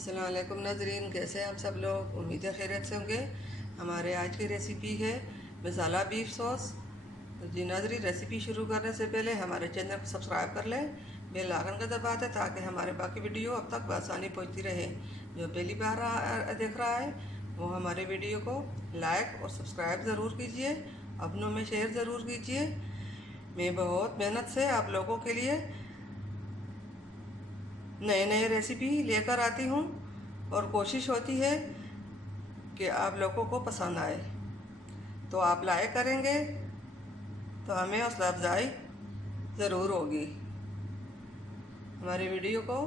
अस्सलाम वालेकुम नाज़रीन, कैसे हैं आप सब लोग। उम्मीद है खैरियत से होंगे। हमारे आज की रेसिपी है मसाला बीफ सॉस। तो जी नाज़रीन, रेसिपी शुरू करने से पहले हमारे चैनल को सब्सक्राइब कर लें, बेल आइकन का दबा दें ताकि हमारे बाकी वीडियो अब तक बआसानी पहुंचती रहे। जो पहली बार देख रहा है वो हमारे वीडियो को लाइक और सब्सक्राइब ज़रूर कीजिए, अपनों में शेयर ज़रूर कीजिए। मैं बहुत मेहनत से आप लोगों के लिए नए नए रेसिपी लेकर आती हूँ और कोशिश होती है कि आप लोगों को पसंद आए। तो आप लाइक करेंगे तो हमें हौसला अफजाई ज़रूर होगी। हमारे वीडियो को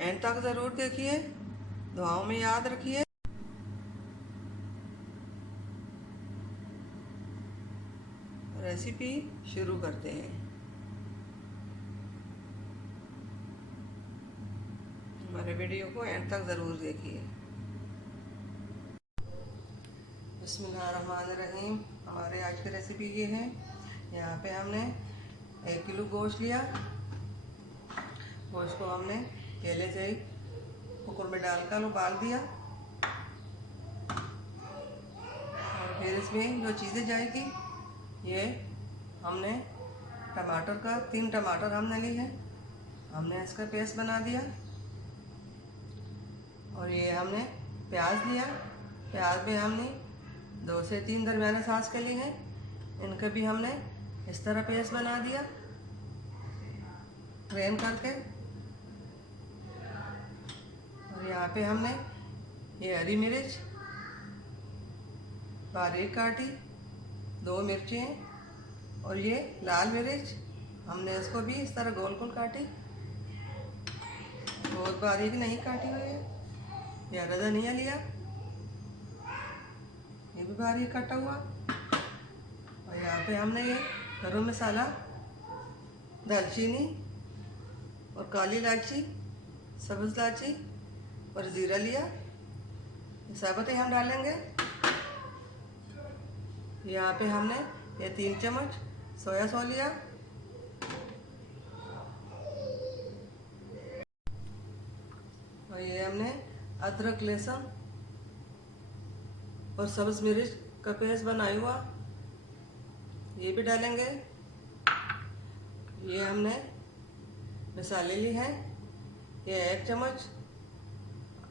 एंड तक ज़रूर देखिए, दुआओं में याद रखिए। रेसिपी शुरू करते हैं। हमारे वीडियो को एंड तक ज़रूर देखिए। बिस्मिल्लाहिर्रहमानिर्रहीम। हमारे आज की रेसिपी ये है। यहाँ पे हमने 1 किलो गोश्त लिया। गोश्त को हमने पहले से ही कुकर में डालकर उबाल दिया और फिर इसमें जो चीज़ें जाएगी, ये हमने टमाटर का 3 टमाटर हमने ली है, हमने इसका पेस्ट बना दिया। और ये हमने प्याज लिया। प्याज में हमने 2 से 3 दरमियाने साइज के लिए हैं, इनका भी हमने इस तरह पेस्ट बना दिया ग्रेन करके। और यहाँ पे हमने ये हरी मिर्च बारीक काटी, 2 मिर्चें और ये लाल मिर्च हमने इसको भी इस तरह गोल गोल काटी, बहुत बारीक नहीं काटी हुई है। ज़्यादा धनिया लिया, ये भी बारीक कटा हुआ। और यहाँ पे हमने ये गरम मसाला, दालचीनी और काली इलायची, सब्ज़ इलायची और ज़ीरा लिया। ये साबुत ही हम डालेंगे। यहाँ पे हमने ये 3 चम्मच सोया सॉस लिया। और ये हमने अदरक, लहसुन और सब्ज़ मिर्च का पेस्ट बनाया हुआ, ये भी डालेंगे। ये हमने मसाले लिए हैं। ये 1 चम्मच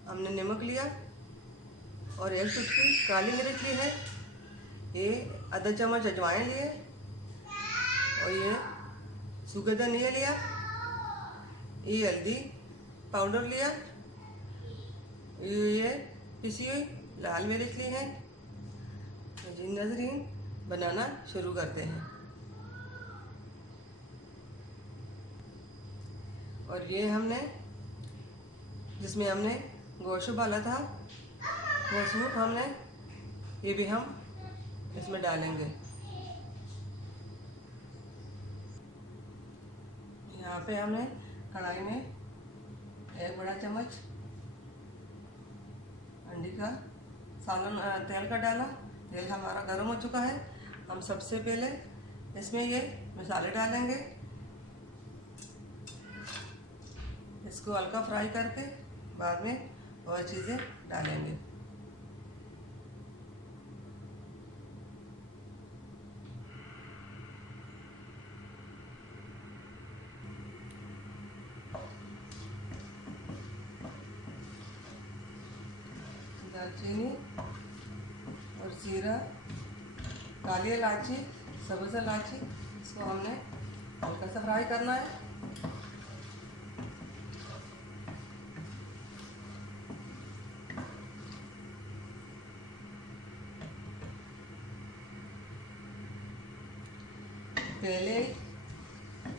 हमने नमक लिया और 1 चुटकी काली मिर्च ली है। ये आधा चम्मच अजवाइन लिए और ये सूखे धनिया लिया। ये हल्दी पाउडर लिया। ये पिसी हुई लाल मिर्च ली है। जी नाज़रीन, बनाना शुरू करते हैं। और ये हमने जिसमें हमने गोश्त उबाला था, वो सूप हमने ये भी हम इसमें डालेंगे। यहाँ पे हमने कढ़ाई में 1 बड़ा चम्मच अंडी का सालन तेल का डाला। तेल हमारा गर्म हो चुका है। हम सबसे पहले इसमें ये मसाले डालेंगे। इसको हल्का फ्राई करके बाद में और चीज़ें डालेंगे। दालचीनी और जीरा, काली इलायची, सब्ज़ इलायची, इसको हमने हल्का सा फ्राई करना है। पहले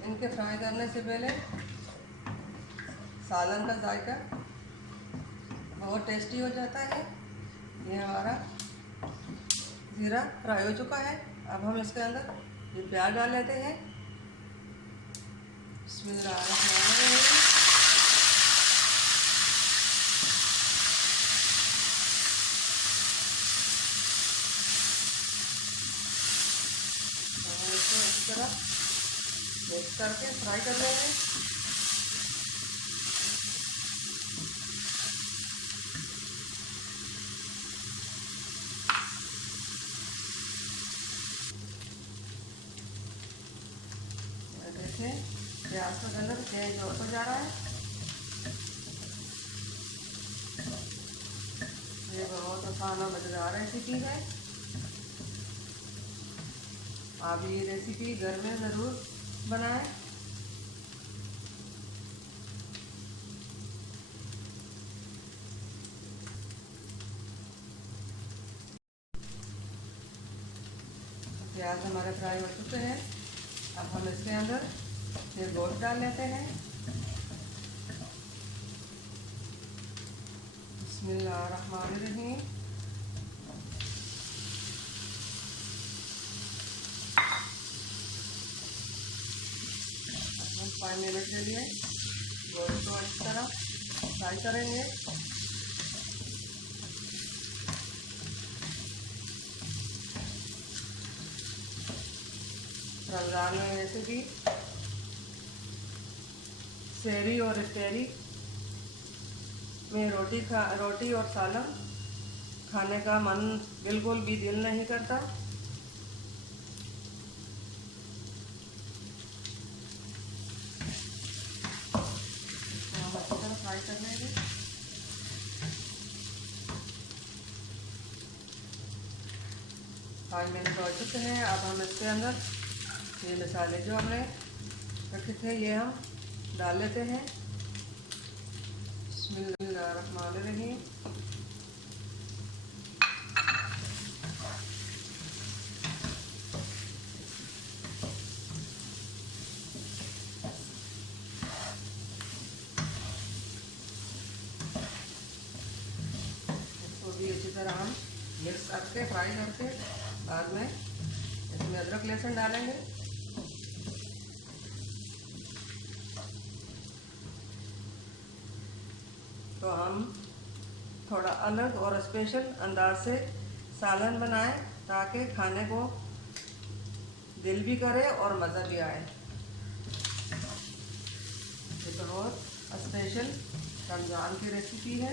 इनके फ्राई करने से पहले सालन का जायका बहुत टेस्टी हो जाता है। ये हमारा जीरा फ्राई हो चुका है। अब हम इसके अंदर ये प्याज डाल लेते हैं। बिस्मिल्लाहिर्रहमानिर्रहीम। इसको इस तरह मिक्स करके फ्राई कर लेंगे। गैस का कलर चेंज होता जा रहा है। ये बहुत आसान और मज़ेदार रेसिपी है। आप ये रेसिपी घर में ज़रूर बनाएं। प्याज हमारे फ्राई हो चुके हैं। अब हम इसके अंदर ये गोश्त डाल लेते हैं। बिस्मिल्लाहिर्रहमानिर्रहीम। हम 5 मिनट के लिए गोश्त को अच्छी तरह फ्राई करेंगे। रमज़ान में वैसे भी सहरी और इफ्तारी में रोटी और सालन खाने का मन बिल्कुल भी दिल नहीं करता। हम अच्छी तरह फ्राई कर लेंगे। पाँच मिनट हो चुके हैं। अब हम इसके अंदर ये मसाले जो हमने रखे थे ये हम डाल लेते हैं। बिस्मिल्लाहिर्रहमानिर्रहीम। इसको भी अच्छी तरह हम मिक्स करके फ्राई करके बाद में इसमें अदरक लहसुन डालेंगे। तो हम थोड़ा अलग और स्पेशल अंदाज से सालन बनाएं ताकि खाने को दिल भी करे और मज़ा भी आए। ये तो बहुत स्पेशल रमज़ान की रेसिपी है।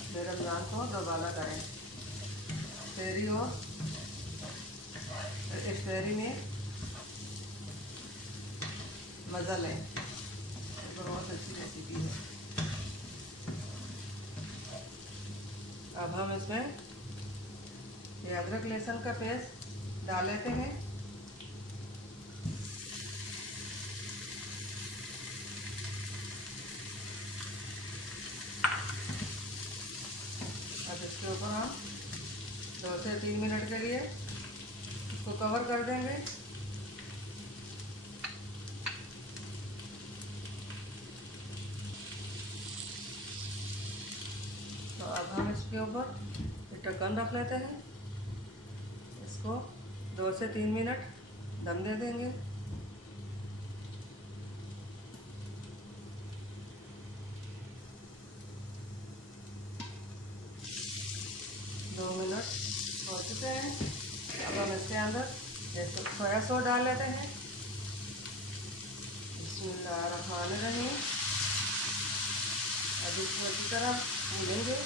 अपने रमज़ान को दोबारा करें। सहरी और इफ्तारी में मज़ा लें। ये बहुत अच्छी रेसिपी है। अब हम इसमें ये अदरक लहसुन का पेस्ट डाल लेते हैं। अब इसके ऊपर हम 2 से 3 मिनट के लिए इसको कवर कर देंगे। तो अब हम इसके ऊपर ढक्कन रख लेते हैं। इसको 2 से 3 मिनट दम दे देंगे। दो मिनट हो चुके हैं। अब हम इसके अंदर सोया सॉस डाल लेते हैं। बिस्मिल्लाहिर्रहमानिर्रहीम। अब इसको अच्छी तरह भूनेंगे।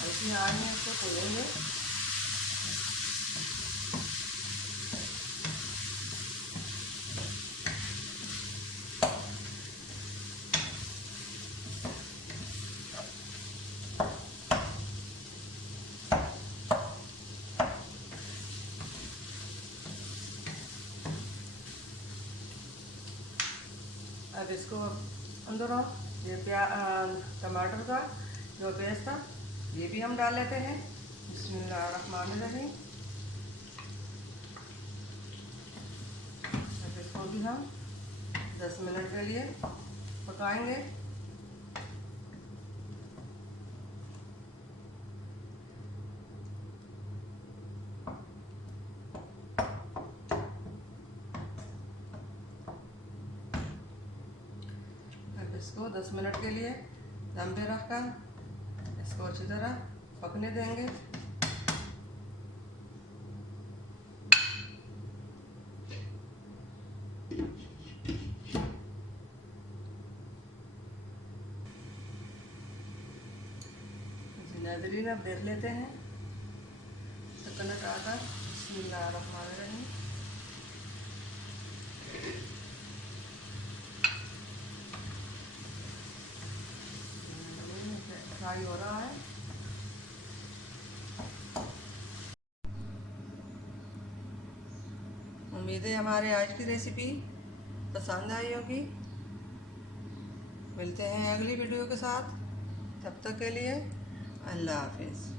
हल्की आग में इसको भूनेंगे। अब इसको अंदर ये टमाटर का जो पेस्ट था ये भी हम डाल लेते हैं। बिस्मिल्लाहिर्रहमानिर्रहीम। अब इसको भी हम 10 मिनट के लिए पकाएंगे। इसको 10 मिनट के लिए दम पे रखकर इसको अच्छी तरह पकने देंगे। नाज़रीन अब देख लेते हैं ढक्कन हटाकर। बिस्मिल्लाहिर्रहमानिर्रहीम। फ्राई हो रहा है। उम्मीद है हमारे आज की रेसिपी पसंद आई होगी। मिलते हैं अगली वीडियो के साथ, तब तक के लिए अल्लाह हाफिज़।